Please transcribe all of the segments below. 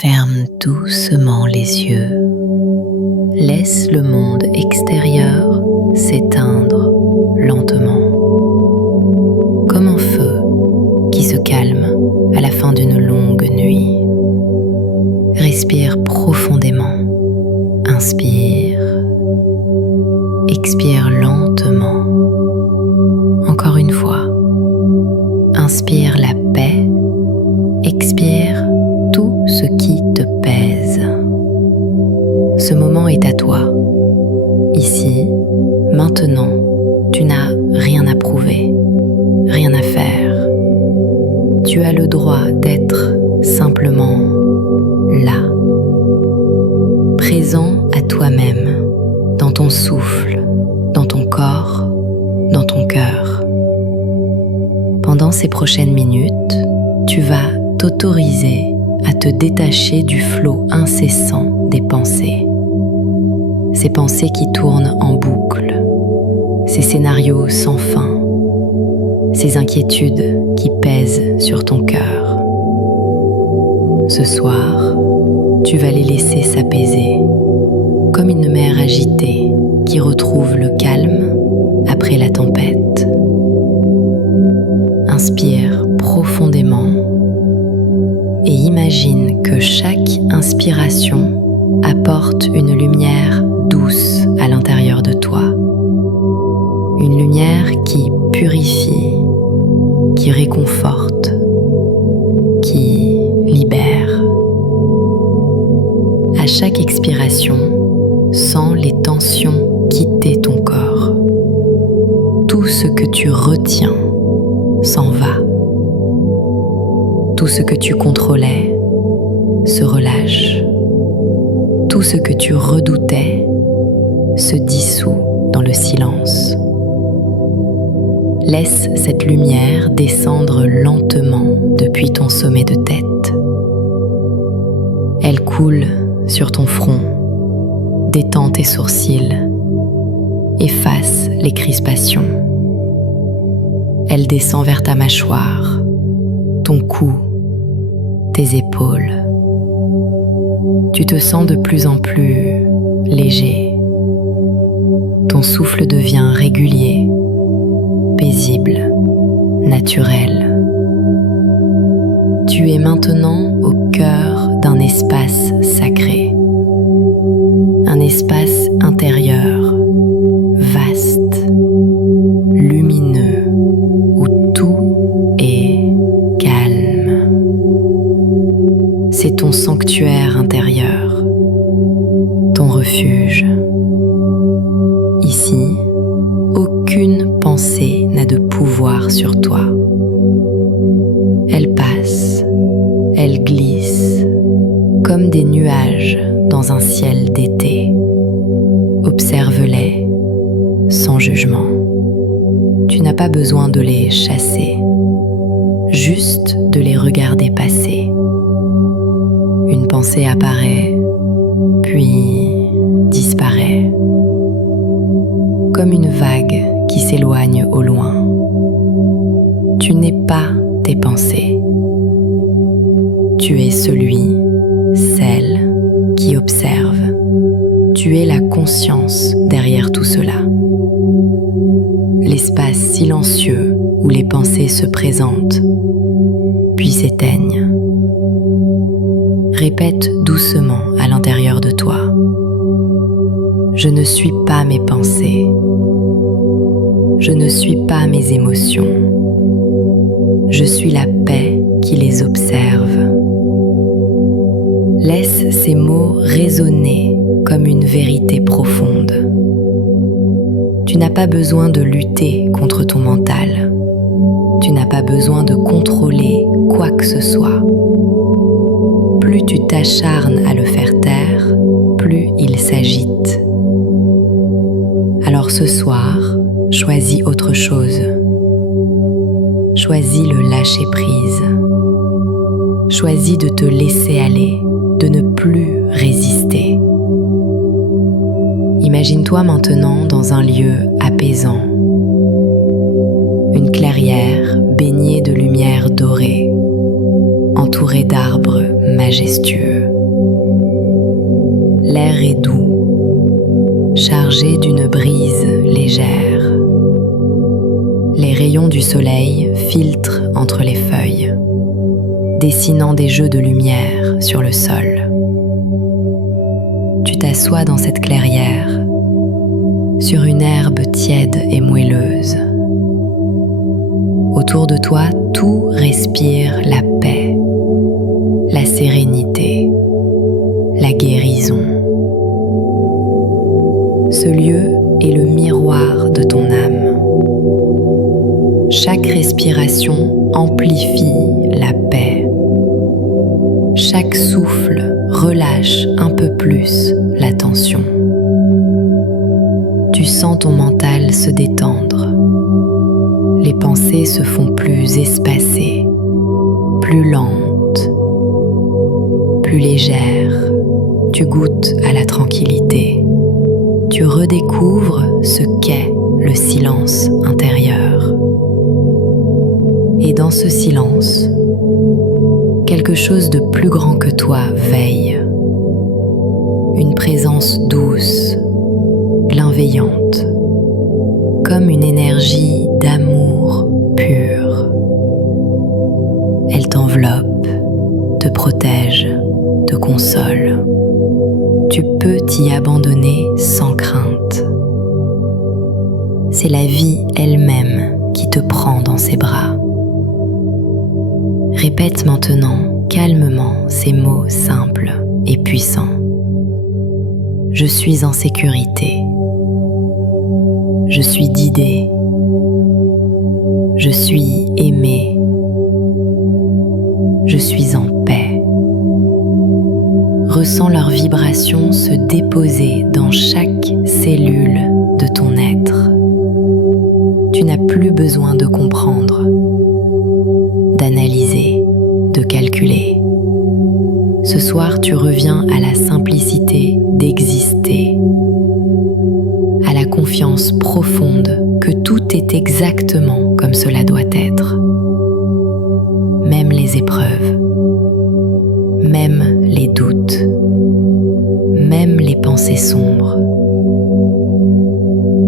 Ferme doucement les yeux. Laisse le monde extérieur s'éteindre lentement, comme un feu qui se calme à la fin d'une longue nuit. Respire profondément. Inspire. Expire lentement. Encore une fois. Inspire la paix. Expire tout ce qui te pèse. Ce moment est à toi. Ici, maintenant, tu n'as rien à prouver, rien à faire. Tu as le droit d'être simplement là, présent à toi-même, dans ton souffle, dans ton corps, dans ton cœur. Pendant ces prochaines minutes, tu vas t'autoriser à te détacher du flot incessant des pensées. Ces pensées qui tournent en boucle, ces scénarios sans fin, ces inquiétudes qui pèsent sur ton cœur. Ce soir, tu vas les laisser s'apaiser, comme une mer agitée qui retrouve le calme après la tempête. Inspire profondément et imagine que chaque inspiration apporte une lumière douce à l'intérieur de toi. Une lumière qui purifie, qui réconforte, qui libère. À chaque expiration, sens les tensions quitter ton corps. Tout ce que tu retiens s'en va. Tout ce que tu contrôlais se relâche. Tout ce que tu redoutais se dissout dans le silence. Laisse cette lumière descendre lentement depuis ton sommet de tête. Elle coule sur ton front, détend tes sourcils, efface les crispations. Elle descend vers ta mâchoire, ton cou, tes épaules. Tu te sens de plus en plus léger. Ton souffle devient régulier, paisible, naturel. Tu es maintenant au cœur d'un espace sacré, un espace intérieur, vaste, lumineux, où tout est calme. C'est ton sanctuaire intérieur, ton refuge. Ici, aucune pensée n'a de pouvoir sur toi. Elle passe, elle glisse, comme des nuages dans un ciel d'été. Observe-les, sans jugement. Tu n'as pas besoin de les chasser, juste de les regarder passer. Une pensée apparaît, puis disparaît, comme une vague qui s'éloigne au loin. Tu n'es pas tes pensées. Tu es celui, celle qui observe. Tu es la conscience derrière tout cela. L'espace silencieux où les pensées se présentent, puis s'éteignent. Répète doucement à l'intérieur de toi. Je ne suis pas mes pensées. Je ne suis pas mes émotions. Je suis la paix qui les observe. Laisse ces mots résonner comme une vérité profonde. Tu n'as pas besoin de lutter contre ton mental. Tu n'as pas besoin de contrôler quoi que ce soit. Plus tu t'acharnes à le faire taire, plus il s'agite. Alors ce soir, choisis autre chose. Choisis le lâcher-prise. Choisis de te laisser aller, de ne plus résister. Imagine-toi maintenant dans un lieu apaisant. Une clairière baignée de lumière dorée, entourée d'arbres magiques. majestueux. L'air est doux, chargé d'une brise légère. Les rayons du soleil filtrent entre les feuilles, dessinant des jeux de lumière sur le sol. Tu t'assois dans cette clairière, sur une herbe tiède et moelleuse. Autour de toi, tout respire la paix, la sérénité, la guérison. Ce lieu est le miroir de ton âme. Chaque respiration amplifie la paix. Chaque souffle relâche un peu plus la tension. Tu sens ton mental se détendre. Les pensées se font plus espacées, plus lentes, plus légères. Tu goûtes à la tranquillité. Tu redécouvres ce qu'est le silence intérieur. Et dans ce silence, quelque chose de plus grand que toi veille. Une présence douce, bienveillante, comme une énergie d'amour pur. Elle t'enveloppe, te protège, te console. Tu peux t'y abandonner sans crainte. C'est la vie elle-même qui te prend dans ses bras. Répète maintenant calmement ces mots simples et puissants. Je suis en sécurité. Je suis d'idées. Je suis aimé. Je suis en paix. Ressens leurs vibrations se déposer dans chaque cellule de ton être. Tu n'as plus besoin de comprendre, d'analyser, de calculer. Ce soir, tu reviens à la simplicité d'exister, à la confiance profonde que tout est exactement comme cela doit être. Même les épreuves, même les doutes, même les pensées sombres.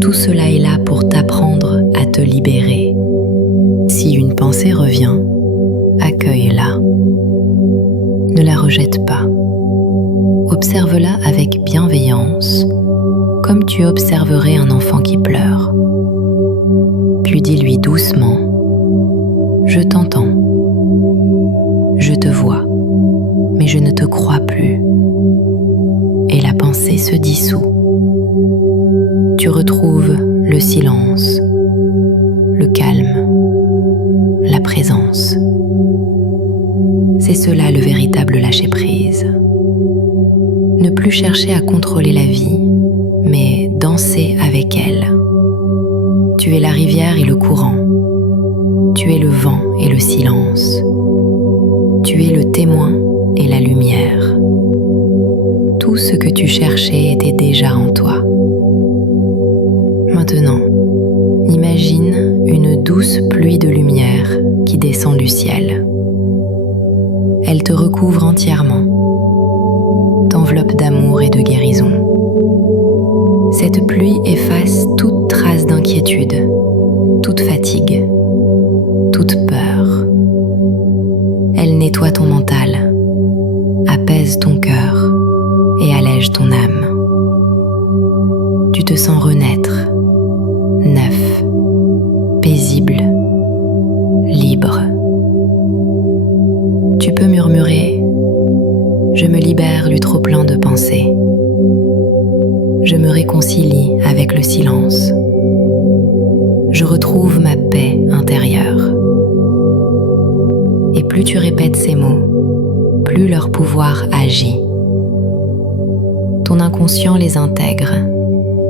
Tout cela est là pour t'apprendre à te libérer. Si une pensée revient, accueille-la. Ne la rejette pas. Observe-la avec bienveillance, comme tu observerais un enfant qui pleure. Puis dis-lui doucement « Je t'entends. Je te vois, mais je ne te crois plus. » Et la pensée se dissout. Tu retrouves le silence, le calme, la présence. C'est cela le véritable lâcher-prise. Ne plus chercher à contrôler la vie, mais danser avec elle. Tu es la rivière et le courant. Tu es le vent et le silence. Tu es le témoin et la lumière. Tout ce que tu cherchais était déjà en toi. Maintenant, imagine une douce pluie de lumière qui descend du ciel. Elle te recouvre entièrement, t'enveloppe d'amour et de guérison. Cette pluie efface toute trace d'inquiétude, toute fatigue, toute peur. Elle nettoie ton mental, apaise ton cœur et allège ton âme. Tu te sens renaître, neuf, paisible, libre. Tu peux murmurer « Je me libère du trop-plein de pensées. Je me réconcilie avec le silence. Je retrouve ma paix intérieure. » Et plus tu répètes ces mots, plus leur pouvoir agit. Ton inconscient les intègre,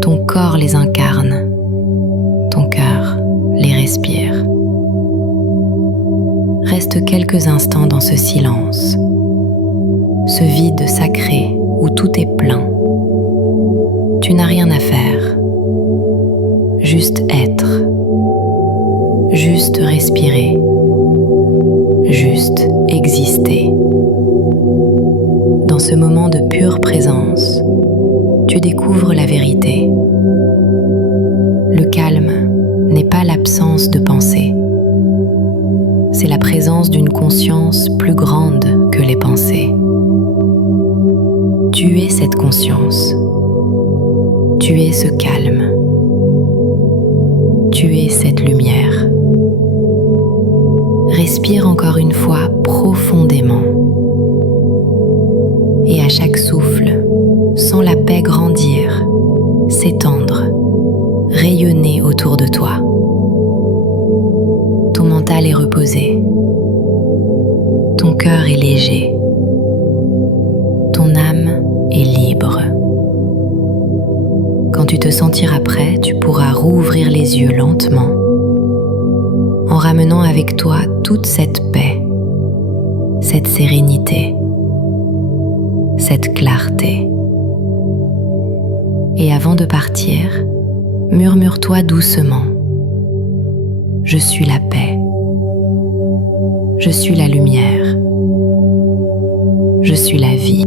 ton corps les incarne, ton cœur les respire. Reste quelques instants dans ce silence, ce vide sacré où tout est plein. Tu n'as rien à faire, juste être, juste respirer, juste exister. ce moment de pure présence, tu découvres la vérité. Le calme n'est pas l'absence de pensée. C'est la présence d'une conscience plus grande que les pensées. Tu es cette conscience. Tu es ce calme. Tu es cette lumière. Respire encore une fois profondément. Et à chaque souffle, sens la paix grandir, s'étendre, rayonner autour de toi. Ton mental est reposé. Ton cœur est léger. Ton âme est libre. Quand tu te sentiras prêt, tu pourras rouvrir les yeux lentement, en ramenant avec toi toute cette paix, cette sérénité, cette clarté. Et avant de partir, murmure-toi doucement: je suis la paix, je suis la lumière, je suis la vie.